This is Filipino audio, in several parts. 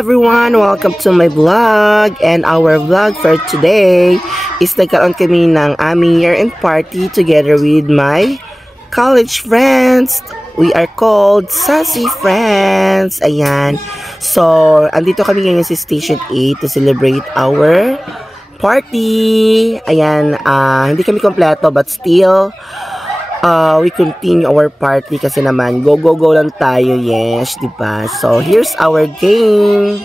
everyone! Welcome to my vlog. And our vlog for today is nagkaroon kami ng aming year-end party together with my college friends. We are called Sassy Friends. Ayan. So, andito kami ngayon sa Station 8 to celebrate our party. Ayan. Hindi kami kompleto but still we continue our party kasi naman go lang tayo, yes, diba? So here's our games.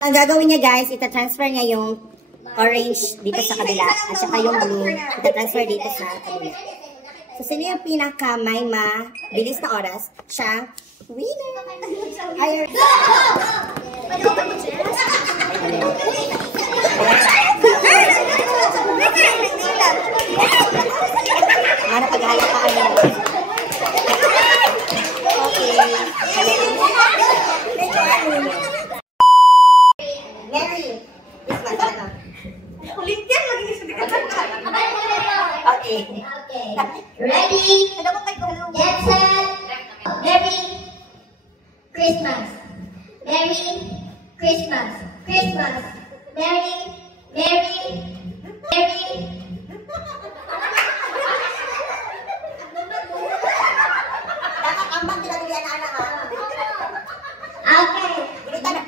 Ang gagawin niya guys, ita-transfer niya yung orange dito sa kabila at saka yung blue, ita-transfer dito sa kabila. So, sino yung pinaka may mabilis na oras? Siya, winner! Higher! Mana paghaya pa kayo. Okay. Mary, this one, ano? Ulit yan, magiging sabi ka. Okay. Ready? Get set. Merry Christmas. Merry Christmas. Christmas. Merry. Dapat ambang kita dili anak-anak. Okay. Ulitan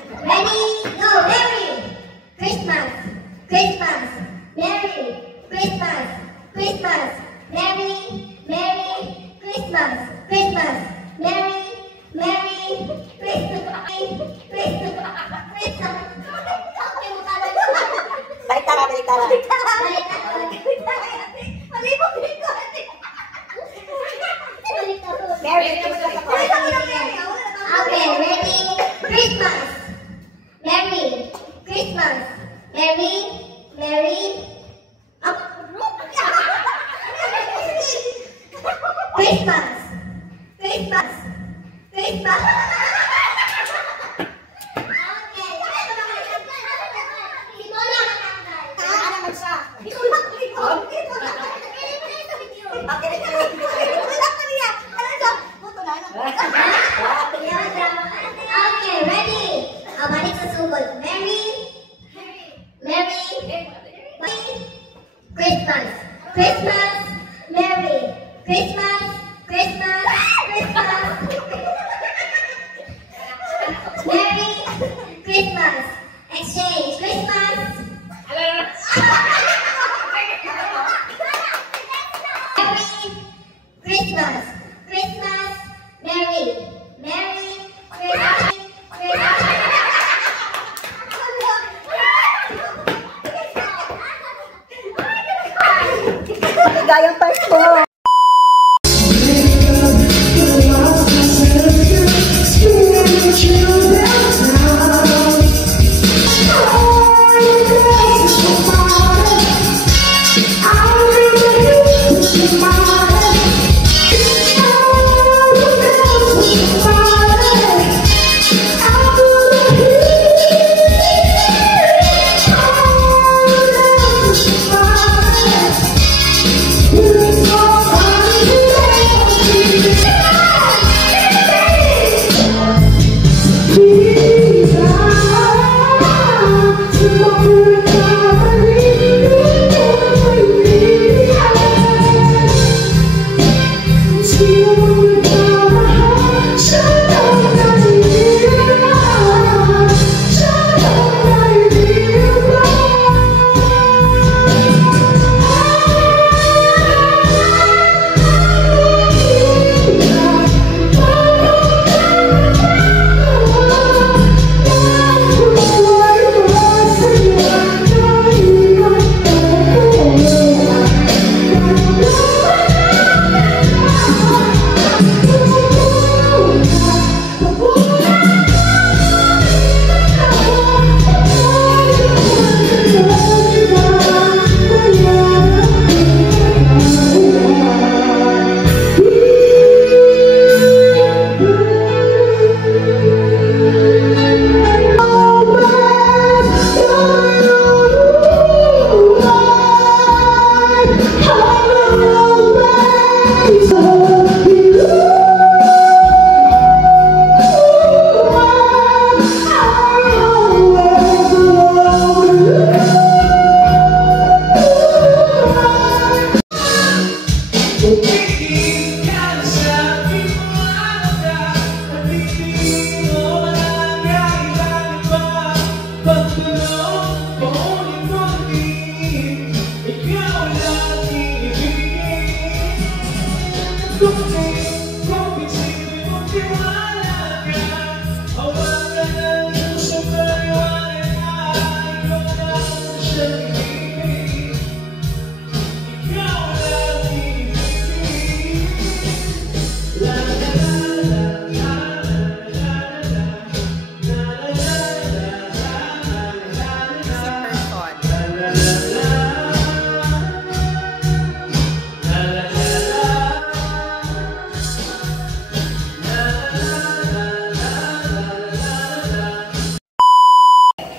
Christmas. Merry, Merry, Christmas. Christmas. Christmas. Okay, ready? Balik sa sugod. Merry, Merry, Christmas. Christmas, Merry, Christmas, Christmas, Christmas. Merry Christmas. Exchange. Christmas. Merry Christmas. Christmas. Merry. Merry Christmas. Gayang part ko.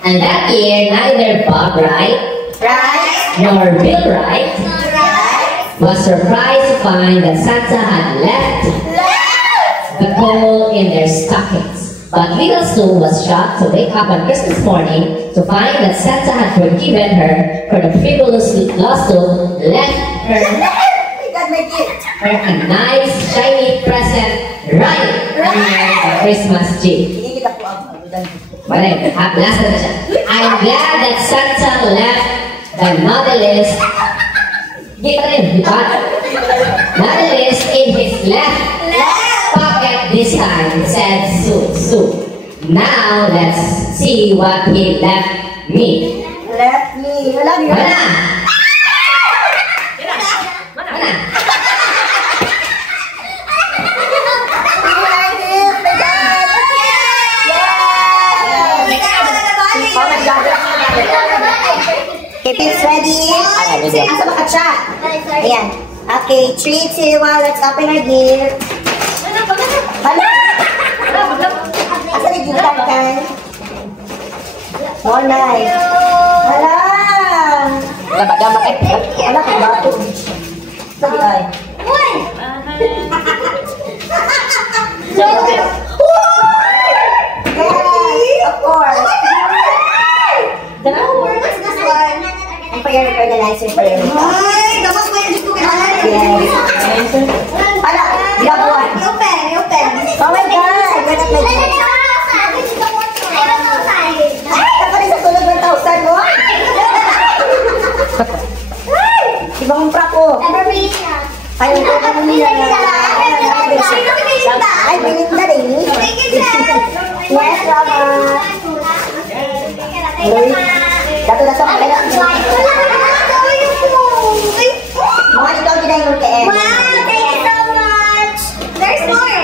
And that year, neither Bob Wright nor Bill Wright was surprised to find that Santa had left the coal in their stockings. But little Sue was shocked to wake up on Christmas morning to find that Santa had forgiven her for the frivolous lawsuit, left her a nice shiny present right under the Christmas tree. I'm glad that Santa left the naughty list in his left pocket this time, said Sue. Now let's see what he left me. Left me. Mana? Okay, Pips, ready? Asa ba ka siya? Ayan. Okay, 3, 2, 1, let's open our gift. Hala! Asa na gift kan? More nice. Hala! Dapat eh. Hala ka ba ito? Sabi ay. Yes, of course. What's this one? And for your fertilizer for your Ay, dapat mo yung gusto ko yes. Hala, ginabuan. Open. Oh my God! We're not like Saka rin sa tulog 1,000 mo? Ibang umpra ko. Ayaw ko ka nila ay, bininda rin. Yes, Rama. Dato. Mga ikaw din yung KM. Wow, thank you so much. There's more.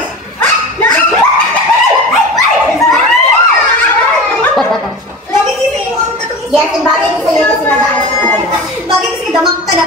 Lagi kasi yung ang katong Yes, yung bagay ko sa'yo kasi nadaan sa bagay kasi damak ka na.